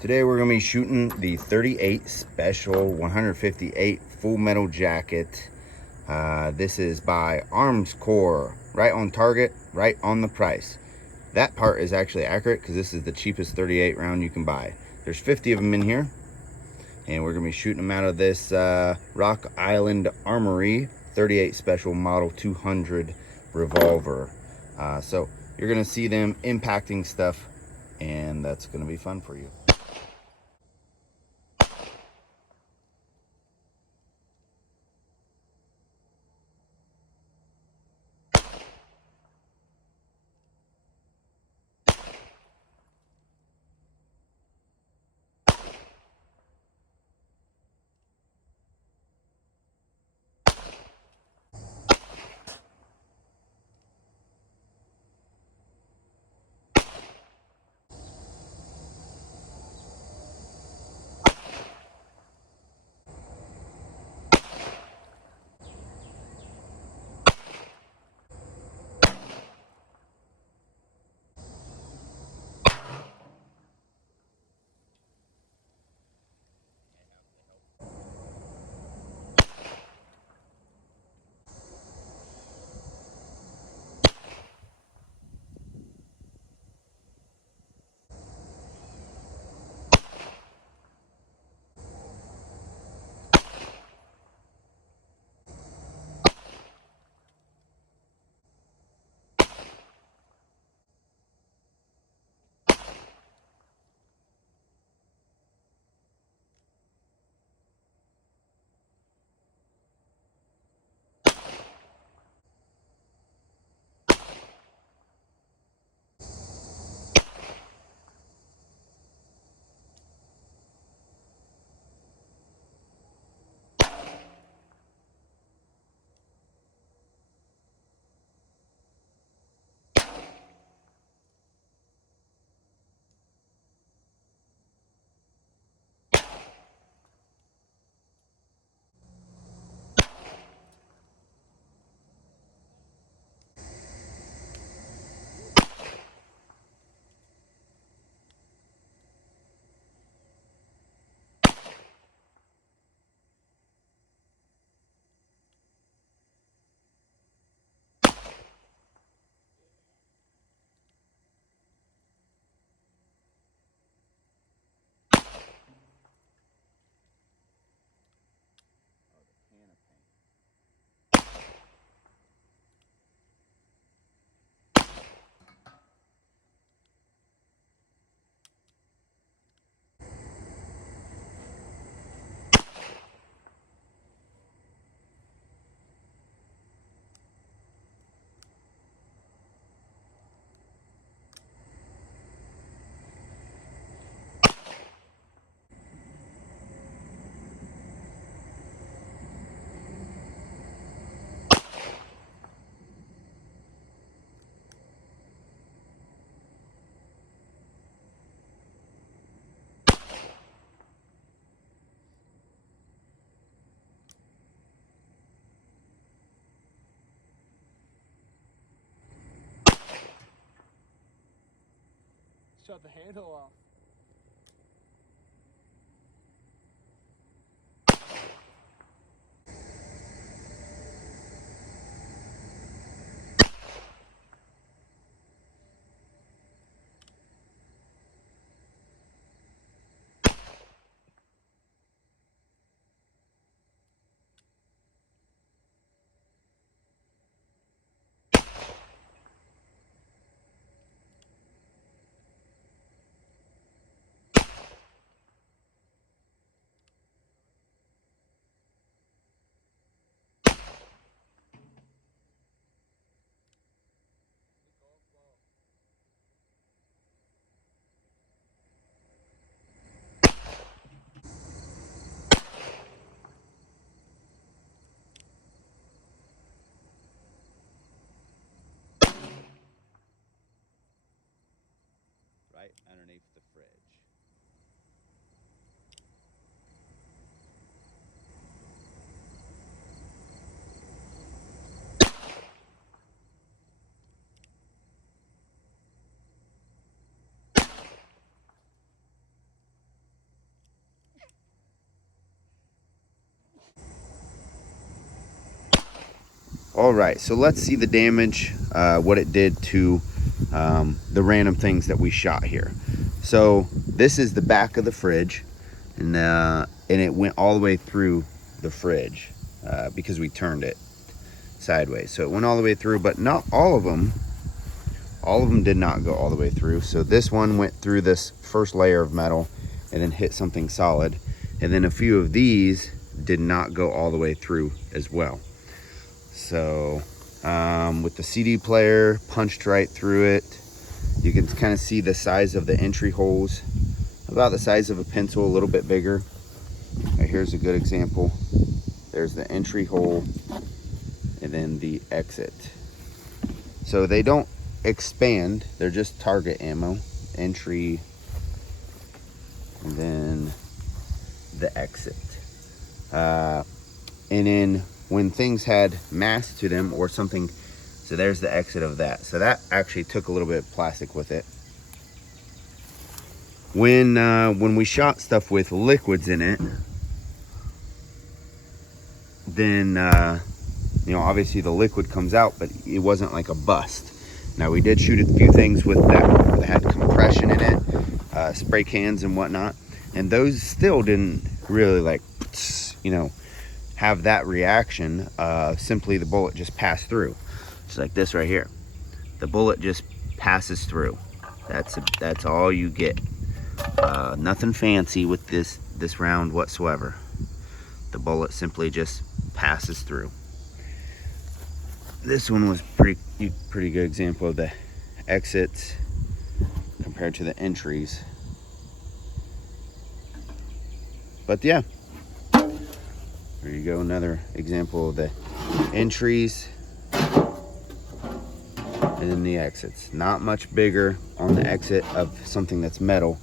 Today we're going to be shooting the 38 Special 158 Full Metal Jacket. This is by Armscor. Right on target, right on the price. That part is actually accurate because this is the cheapest 38 round you can buy. There's 50 of them in here, and we're going to be shooting them out of this Rock Island Armory 38 Special Model 200 revolver. So you're going to see them impacting stuff, and that's going to be fun for you. Shut the handle off. Right underneath the fridge. All right, so let's see the damage, what it did to the random things that we shot here. So this is the back of the fridge, and it went all the way through the fridge because we turned it sideways. So it went all the way through, but not all of them. All of them did not go all the way through. So this one went through this first layer of metal and then hit something solid. And then a few of these did not go all the way through as well. So with the CD player, punched right through it. You can kind of see the size of the entry holes, about the size of a pencil, a little bit bigger. Right, here's a good example. There's the entry hole and then the exit. So they don't expand, they're just target ammo. Entry and then the exit. And then when things had mass to them or something, so there's the exit of that. So that actually took a little bit of plastic with it. When we shot stuff with liquids in it, then you know, obviously the liquid comes out, but it wasn't like a bust. Now we did shoot a few things with that had compression in it, spray cans and whatnot, and those still didn't really, like, you know, have that reaction. Simply the bullet just passed through. It's like this right here. The bullet just passes through. That's all you get. Nothing fancy with this round whatsoever. The bullet simply just passes through. This one was pretty good example of the exits compared to the entries. But yeah, there you go, another example of the entries and then the exits. Not much bigger on the exit of something that's metal.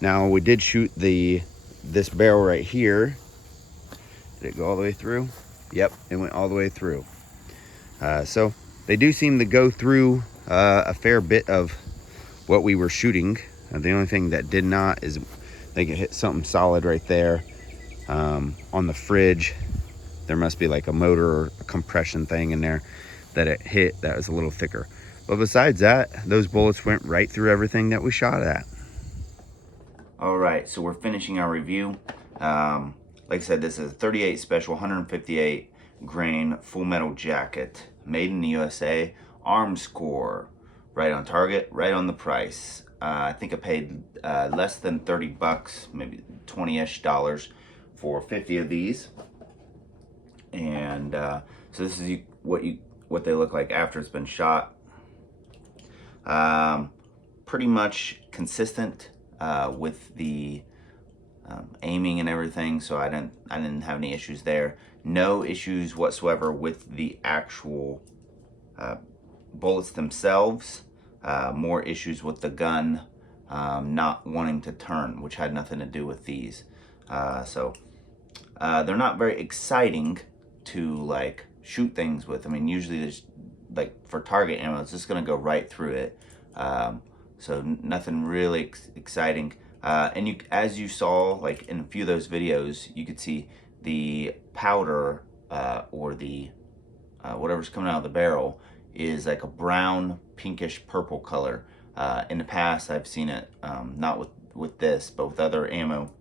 Now we did shoot this barrel right here. Did it go all the way through? Yep, it went all the way through. So they do seem to go through a fair bit of what we were shooting. The only thing that did not is they could hit something solid right there. On the fridge, there must be like a motor or a compression thing in there that it hit that was a little thicker. But besides that, those bullets went right through everything that we shot at. All right, so we're finishing our review. Like I said, this is a 38 special 158 grain full metal jacket, made in the USA, Armscor, right on target, right on the price. I think I paid less than 30 bucks, maybe 20-ish dollars for 50 of these. And so this is what they look like after it's been shot. Pretty much consistent with the aiming and everything, so I didn't have any issues there. No issues whatsoever with the actual bullets themselves. More issues with the gun not wanting to turn, which had nothing to do with these. So they're not very exciting to like shoot things with. I mean, usually there's, like, for target ammo, it's just gonna go right through it. So nothing really exciting. And as you saw, like in a few of those videos, you could see the powder or the whatever's coming out of the barrel is like a brown, pinkish purple color. In the past, I've seen it, not with this, but with other ammo.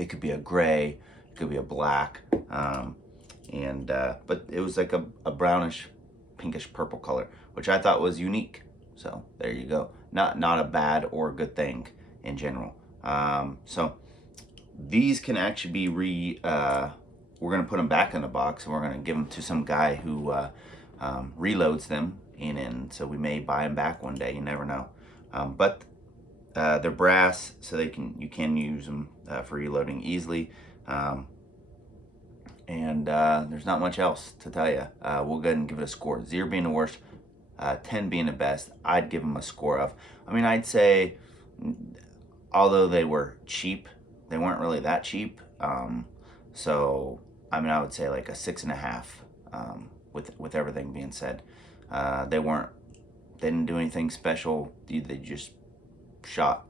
It could be a gray, it could be a black, but it was like a brownish, pinkish purple color, which I thought was unique. So there you go. Not a bad or good thing in general. So these can actually be we're gonna put them back in the box, and we're gonna give them to some guy who reloads them, and so we may buy them back one day. You never know. But they're brass, so you can use them for reloading easily. There's not much else to tell you. We'll go ahead and give it a score. 0 being the worst, 10 being the best. I'd give them a score of, I mean, I'd say, although they were cheap, they weren't really that cheap. So I mean, I would say like a 6.5. With everything being said, they didn't do anything special. They just shot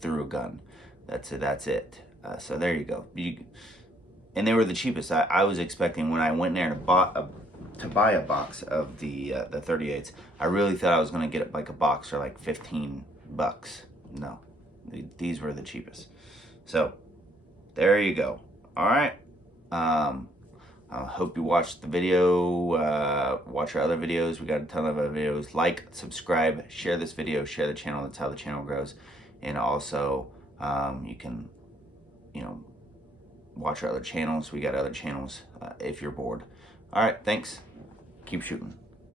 through a gun. That's it. So there you go. And they were the cheapest. I was expecting, when I went in there and bought to buy a box of the 38s. I really thought I was gonna get it like a box for like 15 bucks. No, these were the cheapest. So there you go. All right. I hope you watched the video. Watch our other videos. We got a ton of other videos. Like, subscribe, share this video, share the channel. That's how the channel grows. And also, you can, watch our other channels. We got other channels if you're bored. All right, thanks. Keep shooting.